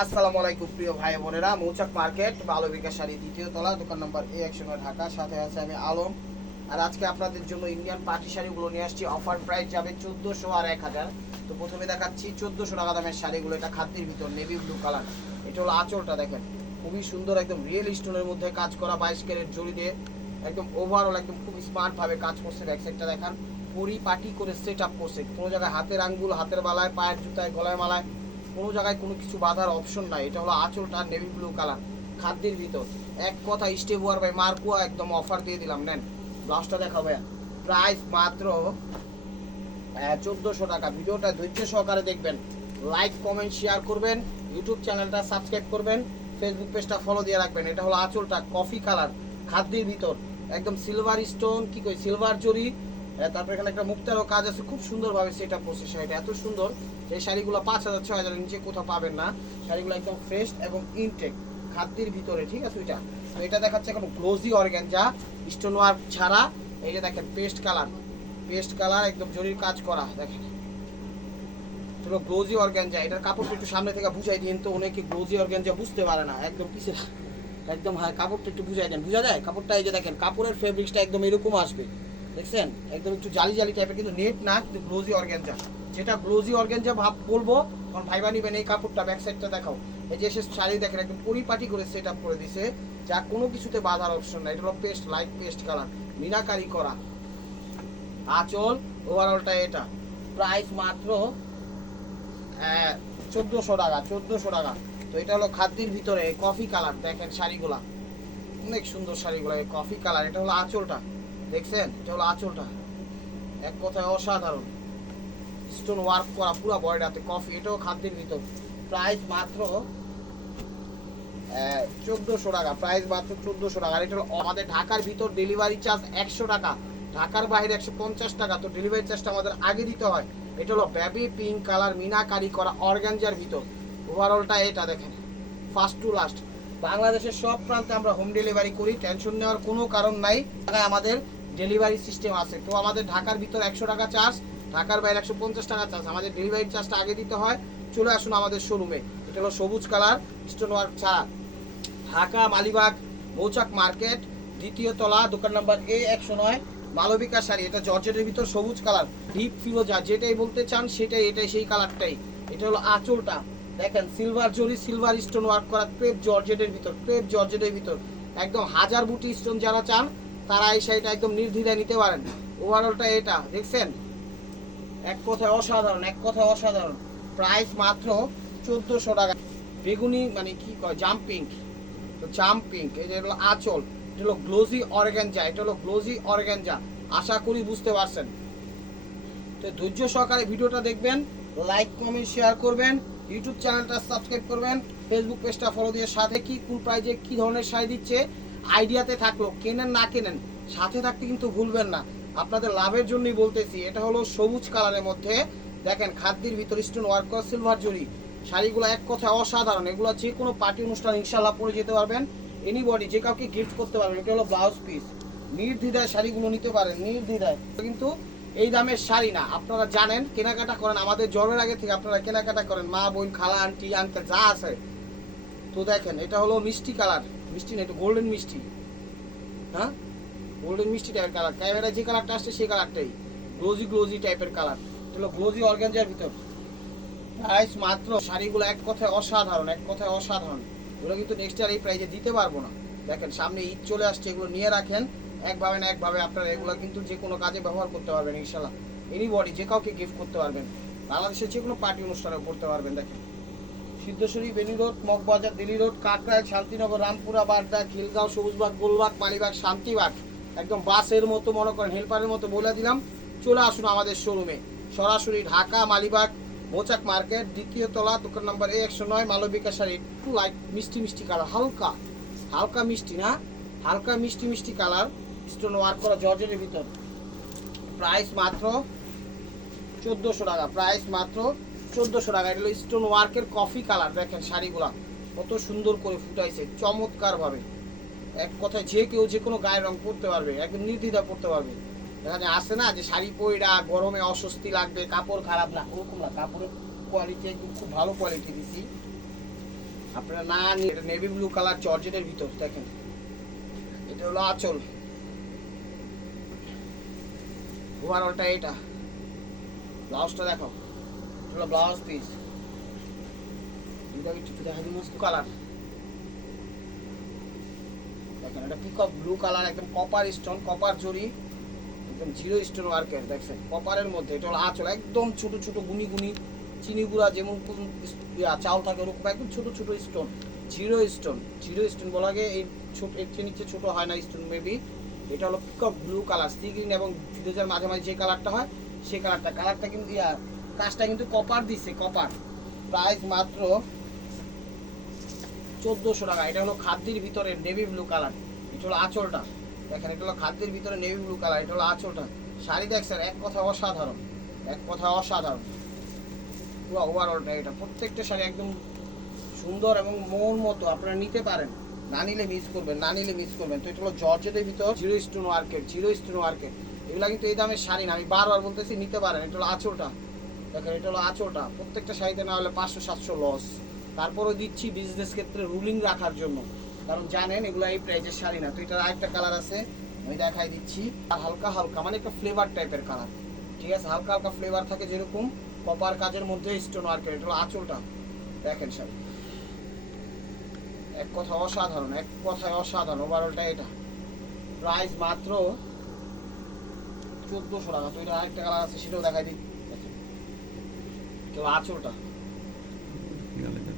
আসসালামু আলাইকুম, প্রিয় ভাই বোনেরা। মৌচাক মার্কেট, বালো বিকাশ শাড়ি দ্বিতীয় তলা, দোকান নম্বর এ, একশো নয়, ঢাকা। সাথে আছে আমি আলম। আর আজকে আপনাদের জন্য ইন্ডিয়ান পার্টি শাড়িগুলো নিয়ে আসছি। অফার প্রাইস যাবে চোদ্দোশো আর এক হাজার। তো প্রথমে দেখাচ্ছি চোদ্দোশো টাকা দামের শাড়িগুলো। এটা খাদ্যের ভিতর নেভি ব্লু কালার এটা হলো আঁচলটা দেখেন। খুবই সুন্দর, একদম রিয়েল স্টোনের মধ্যে কাজ করা বাইশ ক্যারেট জড়ি দিয়ে। একদম ওভারঅল একদম খুব স্মার্টভাবে কাজ করছে। ব্যাক সাইডটা দেখান। পরিপাটি করে সেট আপ করছে। কোনো জায়গায় হাতের আঙ্গুল, হাতের বালায়, পায়ের জুতায়, গলায় মালায়। কোনো জায়গায় কোনো কিছু বাঁধার অপশন নাই। এটা হলো আঁচলটা নেভি ব্লু কালার খাদ্যের ভিতর। এক কথা স্টেবুয়ার ভাই মার্কুয়া একদম অফার দিয়ে দিলাম, নেন। ব্লাউজটা দেখাবো প্রাইস মাত্র চোদ্দোশো টাকা। ভিডিওটা ধৈর্য সহকারে দেখবেন। লাইক কমেন্ট শেয়ার করবেন। ইউটিউব চ্যানেলটা সাবস্ক্রাইব করবেন। ফেসবুক পেজটা ফলো দিয়ে রাখবেন। এটা হলো আঁচলটা কফি কালার খাদ্যের ভিতর। একদম সিলভার স্টোন কি কই সিলভার জরি। তারপর এখানে একটা মুক্তারও কাজ আছে, খুব সুন্দরভাবে সেটা প্রসেস হয়। এটা এত সুন্দর। যে শাড়িগুলো পাঁচ হাজার, ছয় হাজারের নিচে কোথাও পাবেন না। শাড়িগুলো একদম ফ্রেশ এবং ইনটেক খাদ্যের ভিতরে, ঠিক আছে ওইটা? তো এটা দেখাচ্ছে এখন গ্লোজি অর্গ্যানজা স্টোন ওয়ার্ক ছাড়া। এই যে দেখেন পেস্ট কালার পেস্ট কালার একদম জরির কাজ করা, দেখেন। চলো গ্লোজি অর্গ্যানজা এটার কাপড়টা একটু সামনে থেকে বুঝাই দিন তো অনেকে গ্লোজি অর্গ্যানজা বুঝতে পারে না, একদম পিছিয়ে একদম হ্যাঁ কাপড়টা একটু বুঝাই দেন, বুঝা যায়? কাপড়টা এই যে দেখেন, কাপড়ের ফেব্রিক্সটা একদম এরকম আসবে, দেখছেন? একদম একটু জালি জালি টাইপের কিন্তু নেট না, কিন্তু গ্লোজি অর্গ্যানজা যেটা গ্লোজি অর্গ্যানজা ভাব বলব তখন ভাইবা নিবেন এই কাপড়টা ব্যাক সাইডটা দেখাও। এই যে সে শাড়ি দেখেন, একদম পরিপাটি করে সেট আপ করে দিছে, যা কোনো কিছুতে বাধার অপশন নাই। এটা হলো paste light paste colour minakari করা। আঁচল ওভারঅলটা এটা। প্রাইস মাত্র চোদ্দোশো টাকা চোদ্দোশো টাকা। তো এটা হলো খাদ্যের ভিতরে কফি কালার দেখেন শাড়িগুলা। অনেক সুন্দর শাড়িগুলো কফি কালার এটা হলো আঁচলটা। দেখছেন? এটা হলো আঁচলটা। এক কথায় অসাধারণ। স্টোন ওয়ার্ক করা, পুরো বডিটাতে কফি এটাও খাদ্যের ভিতর। প্রাইস মাত্র চোদ্দোশো টাকা প্রাইস মাত্র চোদ্দোশো টাকা। আর এটা আমাদের ঢাকার ভিতর ডেলিভারি চার্জ একশো টাকা। ঢাকার বাইরে একশো পঞ্চাশ টাকা। তো ডেলিভারি চার্জটা আমাদের আগে দিতে হয়। এটা হলো বেবি পিঙ্ক কালার মিনাকারি করা অর্গানজার ভিতর। ওভারঅলটা এটা দেখেন। ফার্স্ট টু লাস্ট বাংলাদেশের সব প্রান্তে আমরা হোম ডেলিভারি করি টেনশন নেওয়ার কোনো কারণ নাই। আমাদের ডেলিভারি সিস্টেম আছে। তো আমাদের ঢাকার ভিতর একশো টাকা চার্জ ঢাকার বাইরে একশো পঞ্চাশ টাকা চার্জ। আমাদের ডেলিভারি চার্জটা আগে দিতে হয়। চলে আসুন আমাদের শোরুমে এটা হলো সবুজ কালার স্টোন ওয়ার্ক ছাড়া। ঢাকা, মালিবাগ, মৌচাক মার্কেট, দ্বিতীয় তলা, দোকান নাম্বার এ একশো নয়, মালবিকা শাড়ি। এটা জর্জেটের ভিতর সবুজ কালার। ডিপ ফিরোজা যেটাই বলতে চান, সেটাই, এটাই, সেই কালারটাই। এটা হলো আঁচলটা। দেখেন silver zari silver stone work করা ক্রেপ জর্জেটের ভিতর ক্রেপ জর্জেটের ভিতর। একদম হাজার বুটি স্টোন যারা চান, তারা এই শাড়িটা একদম নির্দ্বিধায় নিতে পারেন। ওভারঅলটা এটা, দেখছেন? এক কথায় অসাধারণ, এক কথায় অসাধারণ। প্রাইস মাত্র চোদ্দোশো টাকা। বেগুনি মানে কি কয়? জাম্পিং তো জাম্পিং এটা হলো আঁচল, এটা হলো গ্লোজি অর্গ্যানজা এটা হলো গ্লোজি অর্গ্যানজা আশা করি বুঝতে পারছেন। তো ধৈর্য সহকারে ভিডিওটা দেখবেন লাইক কমেন্ট শেয়ার করবেন ইউটিউব চ্যানেলটা সাবস্ক্রাইব করবেন ফেসবুক পেজটা ফলো দিয়ে সাথে কি, কোন প্রাইজে কি ধরনের শাড়ি দিচ্ছে আইডিয়াতে থাকল, কেনেন না কেনেন, সাথে থাকতে কিন্তু ভুলবেন না। আপনাদের লাভের জন্যই বলতেছি, এটা হলো সবুজ কালারের মধ্যে। দেখেন, খাদ্যের ভিতর স্টোন ওয়ার্ক করা সিলভার জরি শাড়িগুলো এক কথায় অসাধারণ। এগুলো যে কোনো পার্টি অনুষ্ঠান ইনশাল্লাহ পরে যেতে পারবেন। এনিবডি যে কাউকে গিফট করতে পারবেন, এটা হলো ব্লাউজ পিস নির্দ্বিধায় শাড়িগুলো নিতে পারেন, নির্দ্বিধায়। কিন্তু এই দামের শাড়ি না, আপনারা জানেন, কেনাকাটা করেন। আমাদের জন্মের আগে থেকে আপনারা কেনাকাটা করেন। মা, বোন, খালা আন্টি আঙ্কেল যা আছে। তো দেখেন, এটা হলো মিষ্টি কালার। মিষ্টি না একটু গোল্ডেন মিষ্টি। হ্যাঁ? গোল্ডেন মিষ্টি টাইপের কালার ক্যামেরা যে কালারটা আসছে, সেই কালারটাই গ্লোজি গ্লোজি টাইপের কালার এটা হলো গ্লোজি অর্গানজার ভিতর। প্রাইস মাত্র শাড়িগুলো এক কথায় অসাধারণ, এক কথায় অসাধারণ। এগুলো কিন্তু নেক্সট ইয়ার এই প্রাইজে দিতে পারব না। দেখেন, সামনে ঈদ চলে আসছে, এগুলো নিয়ে রাখেন। একভাবে না একভাবে আপনারা এগুলো কিন্তু যে কোনো কাজে ব্যবহার করতে পারবেন ইনশাল্লাহ এনি বডি যে কাউকে গিফট করতে পারবেন। বাংলাদেশের যে কোনো পার্টি অনুষ্ঠানে করতে পারবেন, দেখেন। Siddheshwari Baily road Moghbazar, Delhi road কাকরায় Shantinagar, Rampura Badda Khilgaon, Sabujbagh, Golbagh Malibagh Shantibagh. একদম বাসের মতো, মনে করেন হেল্পারের মতো বলে দিলাম। চলে আসুন আমাদের শোরুমে সরাসরি ঢাকা, মালিবাগ, মোচাক মার্কেট, দ্বিতীয় তলা, দোকান নাম্বার এ একশো নয়, মালবিকা শাড়ি। একটু লাইট মিষ্টি মিষ্টি কালার হালকা হালকা মিষ্টি না? হালকা মিষ্টি মিষ্টি কালার স্টোন ওয়ার্ক করা জর্জের ভিতর। প্রাইস মাত্র চোদ্দোশো টাকা প্রাইস মাত্র চোদ্দোশো টাকা। এটা হলো স্টোন ওয়ার্কের কফি কালার দেখেন শাড়িগুলা। কত সুন্দর করে ফুটাইছে চমৎকার ভাবে এক কথায় যে কেউ যে কোনো গায়ের রং পরতে পারবে, একদম নির্দ্বিধা পরতে পারবে। এখানে আসে না যে শাড়ি পইরা গরমে অস্বস্তি লাগবে, কাপড় খারাপ না, ওরকম না। কাপড়ের কোয়ালিটি একদম খুব ভালো কোয়ালিটি দিছি। আপনারা না এটা নেভি ব্লু কালার জর্জেটের ভিতর, দেখেন। এটা হলো আঁচল। ওভারঅলটা এটা। ব্লাউজটা দেখো এটা হলো ব্লাউজ পিস দুটা কিছু কালার দেখেন এটা পিকক ব্লু কালার একদম কপার স্টোন কপার জরি, একদম জিরো স্টোন ওয়ার্কের দেখছেন? কপারের মধ্যে, এটা হলো আঁচল, একদম ছোট ছোট গুনি গুনি, চিনি গুঁড়া যেমন চাল থাকে ওরকম, একদম ছোট ছোট stone zero stone zero stone বলা আগে এই ছোট এর চেয়ে নিচে ছোট হয় না স্টোন মেবি এটা হলো peacock blue colour sea green এবং মাঝে মাঝে যে কালারটা হয়, সেই কালারটা কালারটা কিন্তু কাজটা কিন্তু কপার দিচ্ছে কপার প্রাইস মাত্র চোদ্দোশো টাকা। এটা হলো খাদ্যের ভিতরে নেভি ব্লু কালার এটা হলো আঁচলটা। দেখেন, এটা হলো খাদ্যের ভিতরে নেভি ব্লু কালার, এটা হলো আঁচলটা। শাড়ি দেখছেন, এক কথা অসাধারণ, এক কথা অসাধারণ। পুরো ওভারঅলটা এটা, প্রত্যেকটা শাড়ি একদম সুন্দর এবং মন মতো, আপনারা নিতে পারেন। না নিলে মিস করবেন, না নিলে মিস করবেন। তো এটা হলো জর্জেটের ভিতর, জিরো স্টোন ওয়ার্কের জিরো স্টোন ওয়ার্কের এগুলা কিন্তু এই দামের শাড়ি না, আমি বারবার বলতেছি, নিতে পারেন। এটা হলো আঁচলটা। দেখেন, এটা হলো আঁচলটা। প্রত্যেকটা শাড়িতে না হলে পাঁচশো, সাতশো লস তারপরেও দিচ্ছি বিজনেস ক্ষেত্রে রুলিং রাখার জন্য। কারণ জানেন এগুলো এই প্রাইজের শাড়ি না। তো এটার আরেকটা কালার আছে, আমি দেখাই দিচ্ছি। হালকা হালকা মানে একটা ফ্লেভার টাইপের কালার ঠিক আছে? হালকা হালকা ফ্লেভার থাকে যেরকম কপার কাজের মধ্যে স্টোন ওয়ার্কের এটা হলো আঁচলটা। দেখেন শাড়ি এক কথা অসাধারণ, এক কথায় অসাধারণ। ওভারঅলটা এটা। প্রাইস মাত্র চোদ্দোশো টাকা। তো এটা আরেকটা কালার আছে, সেটাও দেখাই দিই। আঁচলটা।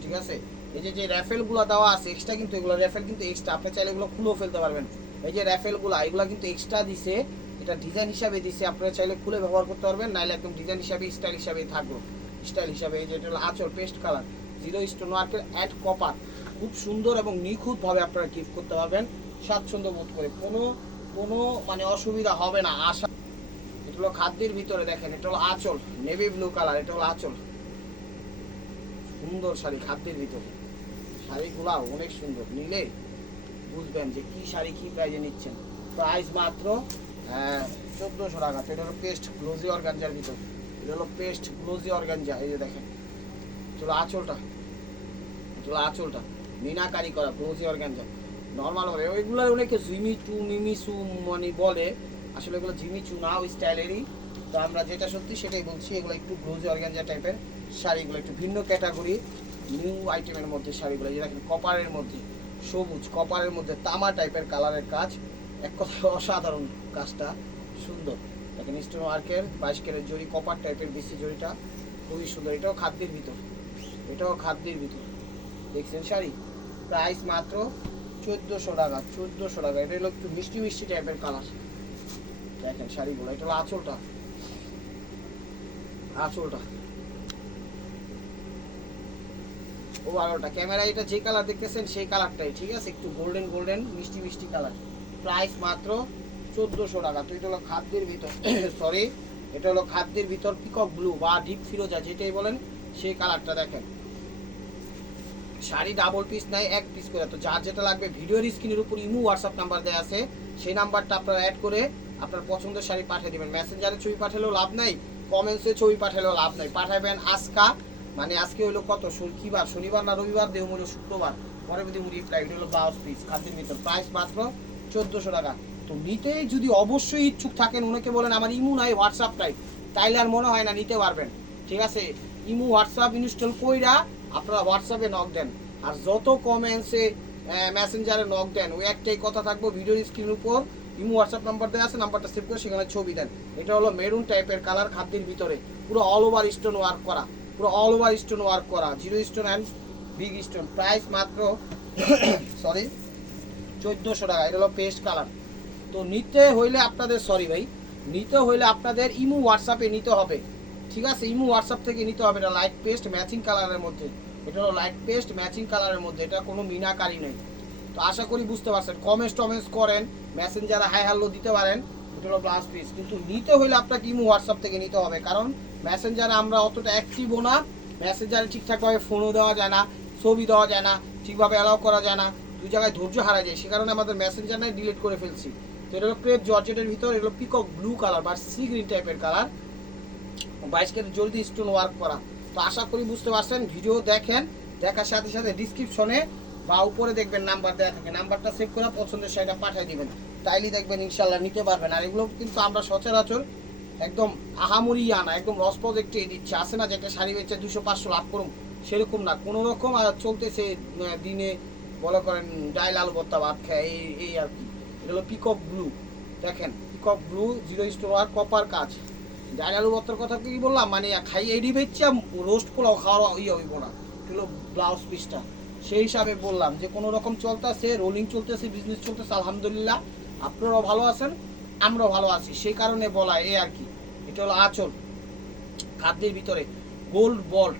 ঠিক আছে? এই যে যে র্যাফেলগুলো দেওয়া আছে এক্সট্রা কিন্তু এগুলো, র্যাফেল কিন্তু এক্সট্রা আপনি চাইলে এগুলো খুলেও ফেলতে পারবেন। এই যে র্যাফেলগুলো এগুলো কিন্তু এক্সট্রা দিছে। এটা ডিজাইন হিসাবে দিছে, আপনারা চাইলে খুলে ব্যবহার করতে পারবেন, নাইলে একদম ডিজাইন হিসাবে স্টাইল হিসাবেই থাকল স্টাইল হিসাবে, এই যে এটা হলো আঁচল পেস্ট কালার জিরো স্টোন ওয়ার্কের অ্যাড কপার খুব সুন্দর এবং নিখুঁতভাবে আপনারা গিফট করতে পারবেন। স্বাচ্ছন্দ্য বোধ করে। কোনো কোনো মানে অসুবিধা হবে না। আশা এটা হলো খাদ্যের ভিতরে দেখেন, এটা হলো আঁচল। নেভি ব্লু কালার এটা হলো আঁচল। সুন্দর শাড়ি, খাদ্যের ভিতরে। শাড়িগুলা অনেক সুন্দর। নিলে বুঝবেন যে কি শাড়ি কি প্রাইজে নিচ্ছেন। প্রাইস মাত্র চোদ্দোশো টাকা। এটা হলো পেস্ট গ্লোজি অর্গানজার ভিতর। এটা হলো পেস্ট গ্লোজি অর্গানজা এই যে দেখেন চলো আঁচলটা। চলো আঁচলটা। মিনাকারি করা গ্লোজি অর্গানজা নর্মাল হবে। ওইগুলো অনেকে জিমি টু মিমিসু মানে বলে। আসলে এগুলো জিমি চু না, ওই স্টাইলেরই। তো আমরা যেটা সত্যি সেটাই বলছি, এগুলো একটু গ্লোজি অর্গানজা টাইপের শাড়িগুলো। একটু ভিন্ন ক্যাটাগরি নিউ আইটেমের মধ্যে শাড়িগুলো যে দেখেন কপারের মধ্যে, সবুজ কপারের মধ্যে তামা টাইপের কালারের কাজ। এক কথা অসাধারণ কাজটা, সুন্দর। দেখেন স্টোন ওয়ার্কের বাইশ কেরের জড়ি কপার টাইপের বেশি জড়িটা, খুবই সুন্দর। এটাও খাদ্যের ভিতর, এটাও খাদ্যের ভিতর। দেখছেন শাড়ি? প্রাইস মাত্র চোদ্দোশো টাকা চোদ্দোশো টাকা। এটা হলো একটু মিষ্টি মিষ্টি টাইপের কালার দেখেন শাড়িগুলো, এটা হলো আঁচলটা। আঁচলটা। ও বারোটা ক্যামেরা এটা যে কালার দেখতেছেন, সেই কালারটাই, ঠিক আছে? একটু গোল্ডেন গোল্ডেন মিষ্টি মিষ্টি কালার। প্রাইস মাত্র চোদ্দোশো টাকা। তো এটা হলো খাদ্যের ভিতর সরি এটা হলো খাদ্যের ভিতর পিকক ব্লু বা ডিপ ফিরোজা যেটাই বলেন, সেই কালারটা দেখেন। শাড়ি ডাবল পিস নাই, এক পিস করে। তো যার যেটা লাগবে, ভিডিওর স্ক্রিনের উপর ইমু হোয়াটসঅ্যাপ নাম্বার দেওয়া আছে। সেই নাম্বারটা আপনারা অ্যাড করে আপনার পছন্দের শাড়ি পাঠিয়ে দেবেন। মেসেঞ্জারে ছবি পাঠালেও লাভ নাই কমেন্টসে ছবি পাঠালেও লাভ নাই। পাঠাবেন আজকা মানে আজকে হলো কত? কি বার? শনিবার না রবিবার? দেহমূল্য শুক্রবার। পরে দেহমূল্য রিপ্লাই এটা হলো ব্লাউজ পিস খাদ্যের ভিতর। প্রাইস মাত্র চোদ্দোশো টাকা। তো নিতেই যদি অবশ্যই ইচ্ছুক থাকেন ওনাকে বলেন, আমার ইমু নাই হোয়াটসঅ্যাপ টাইপ তাইলে আর মনে হয় না, নিতে পারবেন। ঠিক আছে? ইমু হোয়াটসঅ্যাপ ইনস্টল কইরা আপনারা হোয়াটসঅ্যাপে নক দেন। আর যত কমেন্টসে মেসেঞ্জারে নক দেন, ওই একটাই কথা থাকব ভিডিওর স্ক্রিনের উপর। ইমু হোয়াটসঅ্যাপ নাম্বার দেওয়া আছে নাম্বারটা সেভ করে সেখানে ছবি দেন। এটা হলো মেরুন টাইপের কালার খাদ্যের ভিতরে। পুরো অল ওভার স্টোন ওয়ার্ক করা। পুরো অল ওভার স্টোন ওয়ার্ক করা। Zero stone and big stone price মাত্র সরি চোদ্দোশো টাকা। এটা হলো পেস্ট কালার তো নিতে হইলে আপনাদের সরি ভাই, নিতে হইলে আপনাদের ইমু হোয়াটসঅ্যাপে নিতে হবে। ঠিক আছে? ইমু হোয়াটসঅ্যাপ থেকে নিতে হবে এটা লাইট পেস্ট ম্যাচিং কালারের মধ্যে। এটা হলো লাইট পেস্ট ম্যাচিং কালারের মধ্যে। এটা কোনো মিনাকারি নেই। তো আশা করি বুঝতে পারছেন। কমেন্টস টমেন্টস করেন মেসেঞ্জারে হাই হ্যালো দিতে পারেন। এটা হলো ব্লাউজ পিস কিন্তু নিতে হইলে আপনাকে ইমু হোয়াটসঅ্যাপ থেকে নিতে হবে। কারণ মেসেঞ্জারে আমরা অতটা অ্যাক্টিভও না। মেসেঞ্জারে ঠিকঠাকভাবে ফোনও দেওয়া যায় না, ছবি দেওয়া যায় না ঠিকভাবে অ্যালাউ করা যায় না, দুই জায়গায় ধৈর্য হারা যায়। সে কারণে আমাদের মেসেঞ্জার নাই ডিলিট করে ফেলছি। তো এটা হলো ক্রেপ জর্জেটের ভিতর এগুলো পিকক ব্লু কালার বা সি গ্রিন টাইপের কালার বাইশ কেজি জলদি স্টোন ওয়ার্ক করা। তো আশা করি বুঝতে পারছেন, ভিডিও দেখেন, দেখার সাথে সাথে ডিসক্রিপশনে বা উপরে দেখবেন নাম্বার দেওয়া থাকে। নাম্বারটা সেভ করে পছন্দের শাড়িটা পাঠিয়ে দিবেন। তাইলে দেখবেন ইনশাল্লাহ নিতে পারবেন। আর এগুলো কিন্তু আমরা সচরাচর একদম আহামরি আনা, একদম রস প্রজেক্টে দিচ্ছে। আসে না যে একটা শাড়ি বেচে দুশো, পাঁচশো লাভ করুন সেরকম না। কোনো রকম আর চলতেছে দিনে, বলা করেন ডাইল আলু ভর্তা ভাত খায়, এই এই আর কি। এটা হলো পিকক ব্লু দেখেন peacock blue zero store copper কাজ। ডাইল আলু ভর্তার কথা কি বললাম? মানে খাই এডি বেচছে রোস্ট পোলাও খাওয়া ইয়ে হইব না। এগুলো ব্লাউজ পিসটা সেই হিসাবে বললাম যে কোনো রকম চলতেছে রোলিং চলতেছে বিজনেস চলতেছে, আলহামদুলিল্লাহ। আপনারাও ভালো আছেন। আমরাও ভালো আছি। সেই কারণে বলা এ আর কি। এটা হলো আঁচল। খাদ্যের ভিতরে গোল্ড বল্ট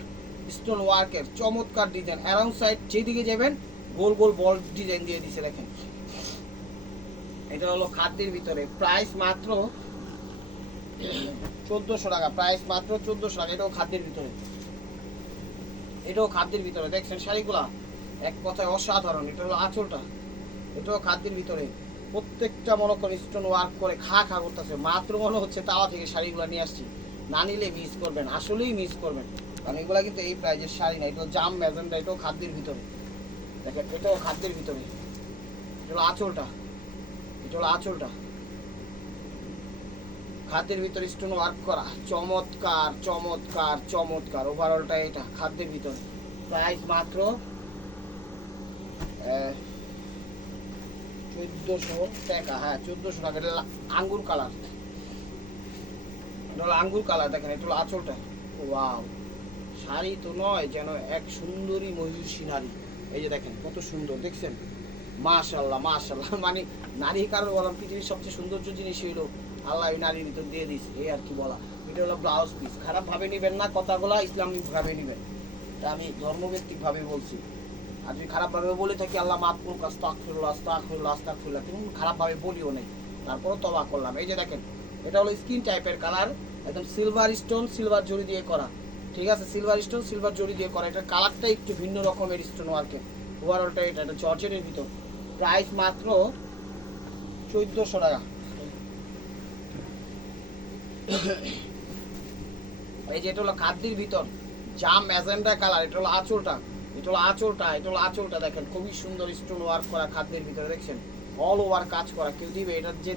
স্টোন ওয়ার্কের চমৎকার ডিজাইন অ্যারাউন্ড সাইড যেদিকে যাবেন, গোল গোল বল ডিজাইন দিয়ে দিছে দেখেন। এটা হলো খাদ্যের ভিতরে। প্রাইস মাত্র চোদ্দোশো টাকা। প্রাইস মাত্র চোদ্দোশো টাকা। এটাও খাদ্যের ভিতরে। এটাও খাদ্যের ভিতরে। দেখছেন শাড়িগুলা এক কথায় অসাধারণ। এটা হলো আঁচলটা। এটাও খাদ্যের ভিতরে। প্রত্যেকটা মনে করেন স্টোন ওয়ার্ক করে খা খা করতেছে। মাত্র মনে হচ্ছে তাওয়া থেকে শাড়িগুলো নিয়ে আসছি। না নিলে মিস করবেন, আসলেই মিস করবেন। কারণ এগুলো কিন্তু এই প্রাইজের শাড়ি না এটা জাম ম্যাজেন্ডা এটাও খাদ্যের ভিতরে। দেখেন, এটাও খাদ্যের ভিতরে। এটা হলো আঁচলটা। এটা হলো আঁচলটা। খাদ্যের ভিতরে স্টোন ওয়ার্ক করা। চমৎকার চমৎকার চমৎকার। ওভারঅলটা এটা, খাদ্যের ভিতরে। প্রাইস মাত্র চোদ্দোশো টাকা হ্যাঁ চোদ্দোশো টাকা। আঙ্গুর কালার। হলো আঙ্গুর কালার, দেখেন, এটা হলো আঁচলটা। ওয়াও। শাড়ি তো নয়, যেন এক সুন্দরী মহিষী নারী এই যে দেখেন, কত সুন্দর, দেখছেন? মাশাল্লাহ মাশাল্লাহ মানে নারী কারণ বললাম পৃথিবীর সবচেয়ে সৌন্দর্য জিনিস হইল আল্লাহ ওই নারীর ভিতর দিয়ে দিস এই আর কি বলা। এটা হলো ব্লাউজ পিস। খারাপ ভাবে নেবেন না, কথাগুলো ইসলামিক ভাবে নেবেন। এটা আমি ধর্মভিত্তিক ভাবে বলছি। আর যদি খারাপ ভাবে বলে থাকি, আল্লাহ মাফ করুক আস্তাক ফিরুল্লাহ আস্তাক ফিরুল্লাহ আস্তাক ফিরুল্লাহ কিন্তু খারাপ ভাবে বলিও নেই। তারপরও তবা করলাম। এই যে দেখেন, এটা হলো স্কিন টাইপের কালার একদম সিলভার স্টোন সিলভার জড়ি দিয়ে করা। ঠিক আছে? সিলভার স্টোন সিলভার জড়ি দিয়ে করা। এটা কালারটা একটু ভিন্ন রকমের স্টোন ওয়ার্কের ওভারঅলটা এটা এটা জর্জেটের ভিতর। প্রাইস মাত্র চোদ্দোশো টাকা। এই যে এটা হলো খাদ্যের ভিতর। জাম ম্যাজেন্ডা কালার এটা হলো আঁচলটা। এটা হলো আঁচলটা, এটা হলো আঁচলটা দেখেন, খুবই সুন্দর স্টোন ওয়ার্ক করা খাদ্যের ভিতরে, দেখছেন? অল ওভার কাজ করা, কেউ দিবে এটার যে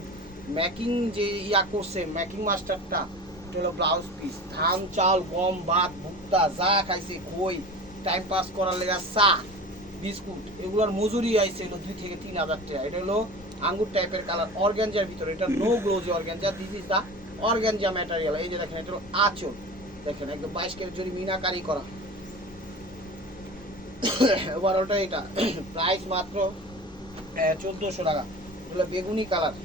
ম্যাকিং যে ইয়া করছে ম্যাকিং মাস্টারটা এটা হলো ব্লাউজ পিস ধান, চাল, গম, ভাত, ভুট্টা, যা খাইছে, খই টাইম পাস করার লেগা চা, বিস্কুট, এগুলোর মজুরি আইছে হলো দুই থেকে তিন হাজার টাকা। এটা হলো আঙ্গুর টাইপের কালার অর্গ্যানজার ভিতরে, এটা no glossy organza this is the organza material এই যে দেখেন, এটা হলো আঁচল, দেখেন, একদম বাইশ কেজি মিনাকারি করা ওভারঅলটা এটা। প্রাইস মাত্র চোদ্দোশো টাকা। এটা হলো বেগুনি কালার।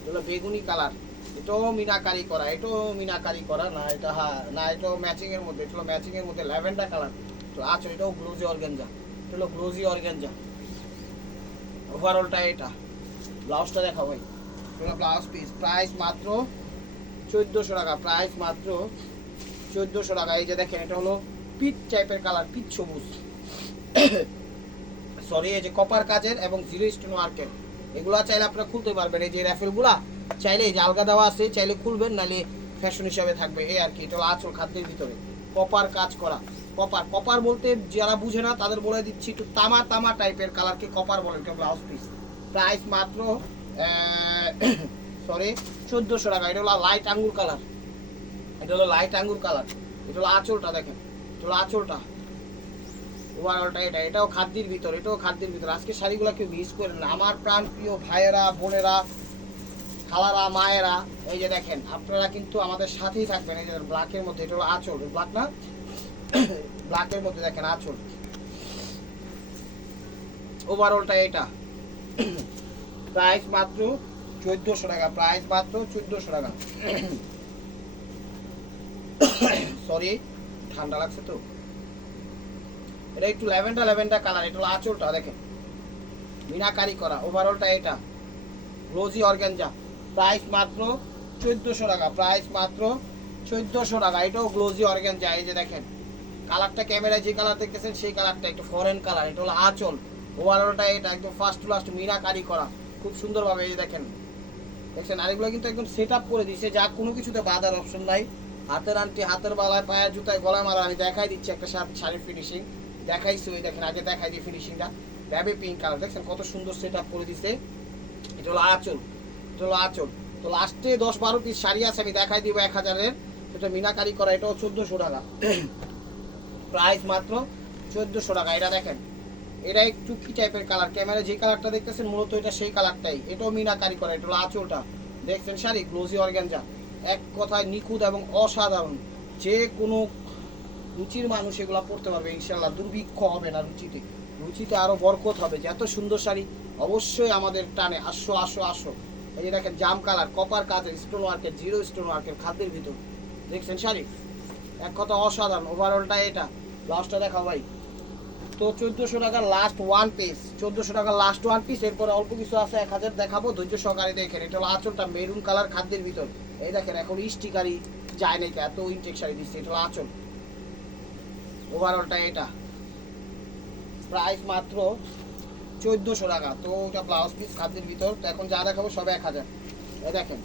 এটা হলো বেগুনি কালার। এটাও মিনাকারি করা, এটাও মিনাকারি করা। না, এটা হ্যাঁ না, এটাও ম্যাচিংয়ের মধ্যে এটা হলো ম্যাচিং এর মধ্যে ল্যাভেন্ডার কালার। তো আচ্ছা এটাও গ্লোজি অর্গেঞ্জা এটা হলো গ্লোজি অর্গেঞ্জা ওভারঅলটা এটা ব্লাউজটা দেখা ভাই। এটা ব্লাউজ পিস প্রাইস মাত্র চোদ্দোশো টাকা। প্রাইস মাত্র চোদ্দোশো টাকা। এই যে দেখেন, এটা হলো পিট টাইপের কালার পিট সবুজ। সরি এই যে কপার কাজের এবং জিরো স্টোন ওয়ার্কের এগুলা চাইলে আপনারা খুলতে পারবেন। এই যে র্যাফেলগুলা চাইলে এই যে আলগা দেওয়া আছে, চাইলে খুলবেন, নাহলে ফ্যাশন হিসাবে থাকবে। এই আর কি, এটা হলো আঁচল খাদ্যের ভিতরে কপার কাজ করা। কপার কপার বলতে যারা বুঝে না, তাদের বলে দিচ্ছি একটু তামা তামা টাইপের কালারকে কপার বলে এটা ব্লাউজ পিস প্রাইস মাত্র সরি চোদ্দোশো টাকা। এটা হলো লাইট আঙ্গুর কালার এটা হলো লাইট আঙ্গুর কালার এটা হলো আঁচলটা দেখেন। এটা হলো আঁচলটা। ওভারঅলটা এটা, এটাও খাদ্যের ভিতর, এটাও খাদ্যের ভিতর। আজকে শাড়িগুলো কেউ মিস করেন না। আমার প্রাণ প্রিয় ভাইয়েরা, বোনেরা, খালারা, মায়েরা, এই যে দেখেন, আপনারা কিন্তু আমাদের সাথেই থাকবেন। এই যে ব্ল্যাকের মধ্যে এটা হলো আঁচল ব্ল্যাক না? ব্ল্যাকের মধ্যে দেখেন আঁচল। ওভারঅলটা এটা। প্রাইস মাত্র চোদ্দোশো টাকা। প্রাইস মাত্র চোদ্দোশো টাকা। সরি ঠান্ডা লাগছে তো? এটা একটু ল্যাভেন্ডার ল্যাভেন্ডার কালার, এটা হলো আঁচলটা, দেখেন। মিনাকারি করা ওভারঅলটা এটা। রোজি অর্গ্যানজা প্রাইস মাত্র চোদ্দোশো টাকা প্রাইস মাত্র চোদ্দোশো টাকা, এটাও গ্লোজি অর্গ্যানজা এই যে দেখেন। কালারটা ক্যামেরায় যে কালার দেখতেছেন, সেই কালারটা একটু ফরেন কালার, এটা হলো আঁচল। ওভারঅলটা এটা একদম ফার্স্ট টু লাস্ট মিনাকারি করা, খুব সুন্দরভাবে এই যে দেখেন। দেখছেন, আরেকগুলো কিন্তু একদম সেট আপ করে দিয়েছে, যা কোনো কিছুতে বাধার অপশন নাই। হাতের আনটি হাতের বালায়, পায়ের জুতায়, গলায় মারা আমি দেখাই দিচ্ছি একটা শাড়ির ফিনিশিং দেখাইছি ওই দেখেন, আগে দেখাই দিই ফিনিশিংটা ব্যাবে পিঙ্ক কালার দেখছেন? কত সুন্দর সেট আপ করে দিছে। এটা হলো আঁচল। এটা হলো আঁচল। তো লাস্টে দশ বারো পিস শাড়ি আছে, আমি দেখাই দিব এক হাজারের। এটা মিনাকারি করা, এটাও চোদ্দোশো টাকা। প্রাইস মাত্র চোদ্দোশো টাকা। এটা দেখেন, এটা একটু কি টাইপের কালার ক্যামেরা যে কালারটা দেখতেছেন, মূলত এটা সেই কালারটাই এটাও মিনাকারি করা, এটা হলো আঁচলটা। দেখছেন শাড়ি গ্লোজি অর্গ্যানজা এক কথায় নিখুঁত এবং অসাধারণ। যে কোনো রুচির মানুষ এগুলো পড়তে পারবে ইনশাল্লাহ দুর্ভিক্ষ হবে না রুচিতে। রুচিতে আরও বরকত হবে। যে এত সুন্দর শাড়ি, অবশ্যই আমাদের টানে। আসো আসো আসো। এই যে দেখেন, জাম কালার, কপার কাজের স্টোন ওয়ার্কের, জিরো স্টোন ওয়ার্কের খাদ্যের ভিতর। দেখছেন শাড়ি? এক কথা অসাধারণ। ওভারঅলটা এটা। লাস্টটা দেখাও ভাই। তো চোদ্দোশো টাকা লাস্ট ওয়ান পিস চোদ্দোশো টাকা লাস্ট ওয়ান পিস এরপরে অল্প কিছু আছে, এক হাজার দেখাবো। ধৈর্য সহকারে দেখেন, এটা হলো আঁচলটা মেরুন কালার খাদ্যের ভিতর। এই দেখেন, এখন ইস্টিকারি যায় নাই, এত ইনটেক শাড়ি দিচ্ছে, এটা হলো আঁচল। ওভারঅলটা এটা। প্রাইস মাত্র চোদ্দোশো টাকা। তো ওটা ব্লাউজ পিস খাদ্যের ভিতর। তো এখন যা দেখাবো সব এক হাজার। দেখেন।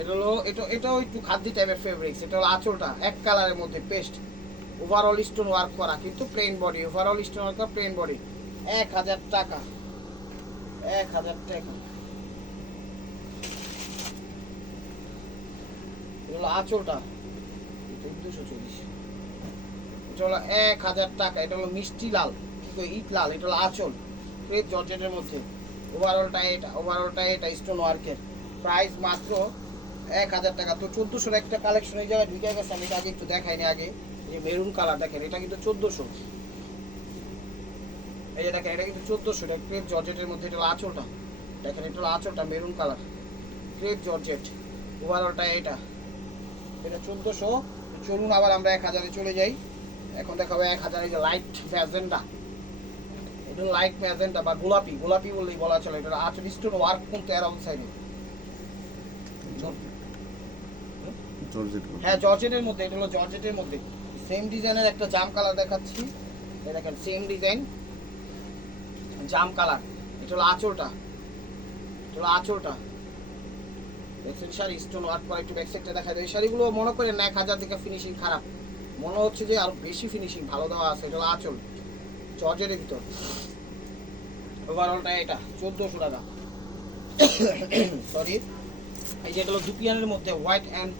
এটা হলো, এটা এটাও একটু খাদ্য টাইপের ফেব্রিক্স এটা হলো আঁচলটা। এক কালারের মধ্যে পেস্ট ওভারঅল স্টোন ওয়ার্ক করা, কিন্তু plain body overall stone work করা প্লেন বডি এক হাজার টাকা। এক হাজার টাকা। এটা হলো আঁচলটা। চোদ্দোশো চল্লিশ। এটা হলো এক হাজার টাকা, এটা হলো মিষ্টি লাল তো ইট লাল, এটা হলো আঁচল ক্রেপ জর্জেটের মধ্যে। ওভারঅলটা এটা ওভারঅলটা এটা স্টোন ওয়ার্কের প্রাইস মাত্র এক হাজার টাকা। তো চোদ্দোশোর একটা কালেকশন এই জায়গায় ঢুকে গেছে, আমি এটা আগে একটু দেখাইনি আগে। যে মেরুন কালার দেখেন, এটা কিন্তু চোদ্দোশো। এই যে দেখেন, এটা কিন্তু চোদ্দোশো, এটা ক্রেপ জর্জেটের মধ্যে, এটা আঁচলটা। দেখেন, এটা হলো আঁচলটা মেরুন কালার ক্রেপ জর্জেট ওভারঅলটা এটা। এটা চোদ্দোশো। চলুন আবার আমরা এক হাজারে চলে যাই। এখন দেখাবো এক হাজারে যে লাইট ম্যাজেন্ডা এটা লাইট ম্যাজেন্ডা বা গোলাপি গোলাপি বললেই বলা চলে। এটা আঁচল স্টোন ওয়ার্ক কিন্তু এর সাইডে হ্যাঁ জর্জেটের মধ্যে এটা হলো জর্জেটের মধ্যে। সেম ডিজাইনের একটা জাম কালার দেখাচ্ছি। এই দেখেন সেম ডিজাইন জাম কালার এটা হলো আঁচলটা। এটা হলো আঁচলটা। শাড়ি স্টোন ওয়ার্ক করা একটু ব্যাকসাইডটা দেখা যায় এই শাড়িগুলো মনে করেন এক হাজার থেকে ফিনিশিং খারাপ। মনে হচ্ছে যে আরও বেশি ফিনিশিং ভালো দেওয়া আছে, এটা আঁচল জর্জেটের ভিতর। ওভারঅলটা এটা, চোদ্দোশো টাকা। সরি এই যেটা হলো দুপিয়ানের মধ্যে হোয়াইট অ্যান্ড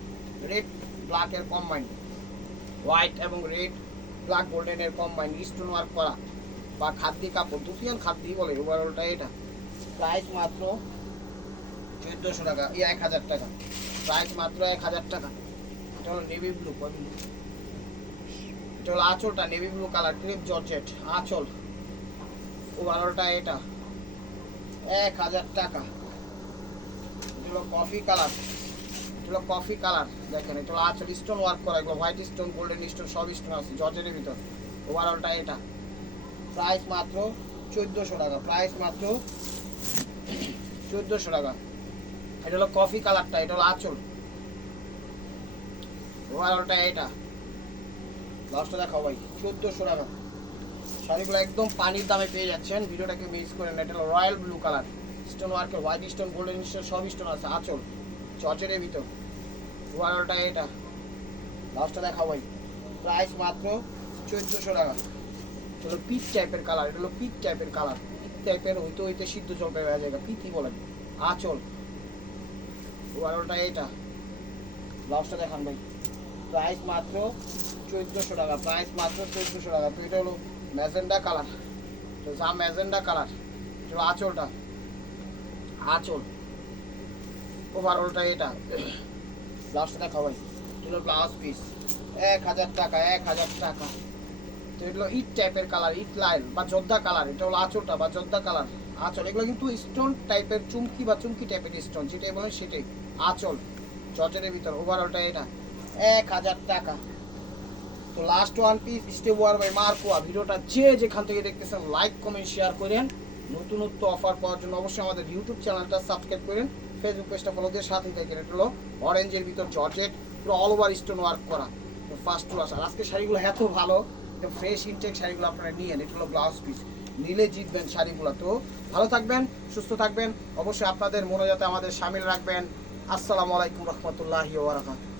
রেড ব্ল্যাকের কম্বাইন হোয়াইট এবং রেড ব্ল্যাক গোল্ডেনের কম্বাইন স্টোন ওয়ার্ক করা বা খাদ্যি কাপড় দুপিয়ান খাদ্যি বলে ওভারঅলটা এটা। প্রাইস মাত্র চোদ্দোশো টাকা, এই এক হাজার টাকা। প্রাইস মাত্র এক হাজার টাকা। এটা হলো নেভি ব্লু এটা হলো আঁচলটা navy blue colour crepe georgette. আঁচল। ওভারঅলটা এটা। এক হাজার টাকা। এটা হলো কফি কালার এটা হলো কফি কালার দেখেন এটা হলো আঁচল স্টোন ওয়ার্ক করা। এগুলো হোয়াইট স্টোন গোল্ডেন স্টোন সব স্টোন আছে, জর্জেটের ভিতর। ওভারঅলটা এটা। প্রাইস মাত্র চোদ্দোশো টাকা। প্রাইস মাত্র চোদ্দোশো টাকা। এটা হলো কফি কালারটা এটা হলো আঁচল। ওভারঅলটা এটা। লাস্টটা দেখাও ভাই, চোদ্দোশো টাকা। শাড়িগুলো একদম পানির দামে পেয়ে যাচ্ছেন। ভিডিওটাকে মিস করেন এটা হলো রয়্যাল ব্লু কালার। স্টোন ওয়ার্কের হোয়াইট স্টোন, গোল্ডেন স্টোন সব স্টোন আছে, আঁচল চচের ভিতর। ওভারঅলটা এটা। লাস্টটা দেখাও ভাই, প্রাইস মাত্র চোদ্দোশো টাকা। এটা হলো পিচ টাইপের কালার, এটা হলো পিচ টাইপের কালার। পিচ টাইপের হইতে হইতে সিদ্ধ জলপে হয়ে যায় পিথি বলেন আঁচল। ওভারঅলটা এটা। ব্লাউজটা দেখান ভাই। প্রাইস মাত্র চোদ্দোশো টাকা প্রাইস মাত্র চোদ্দোশো টাকা। তো এটা হলো ম্যাজেন্ডা কালার। তো যা ম্যাজেন্ডা কালার, এটা আঁচলটা। আঁচল। ওভারঅলটা এটা। ব্লাউজটা ভাই। এটা ব্লাউজ পিস এক হাজার টাকা, এক হাজার টাকা। তো এগুলো ইট টাইপের কালার ইট লাইন বা যোদ্ধা কালার। এটা হলো আঁচলটা বা যোদ্ধা কালার। আঁচল। এগুলো কিন্তু স্টোন টাইপের চুমকি বা চুমকি টাইপের স্টোন যেটাই বলেন সেটাই। আঁচল। জর্জের ভিতর। ওভারঅলটা এটা। এক হাজার টাকা। তো লাস্ট ওয়ান পিস স্টেপ ওয়ার বাই মার্কোয়া ভিডিওটা যে যেখান থেকে দেখতেছেন লাইক কমেন্ট শেয়ার করেন। নতুনত্ব অফার পাওয়ার জন্য অবশ্যই আমাদের ইউটিউব চ্যানেলটা সাবস্ক্রাইব করেন। ফেসবুক পেজটা ফলো দিয়ে সাথে থাকেন। এটা হলো অরেঞ্জের ভিতর জর্জেট পুরো অল ওভার স্টোন ওয়ার্ক করা। তো ফার্স্ট ক্লাস আর আজকে শাড়িগুলো এত ভালো ফ্রেশ ইনটেক শাড়িগুলো আপনারা নিয়েন। এটা হলো ব্লাউজ পিস নিলে জিতবেন শাড়িগুলো। তো ভালো থাকবেন, সুস্থ থাকবেন। অবশ্যই আপনাদের মনে যাতে আমাদের সামিল রাখবেন। আসসালামু আলাইকুম রহমতুল্লাহি ওবরাকাতুহু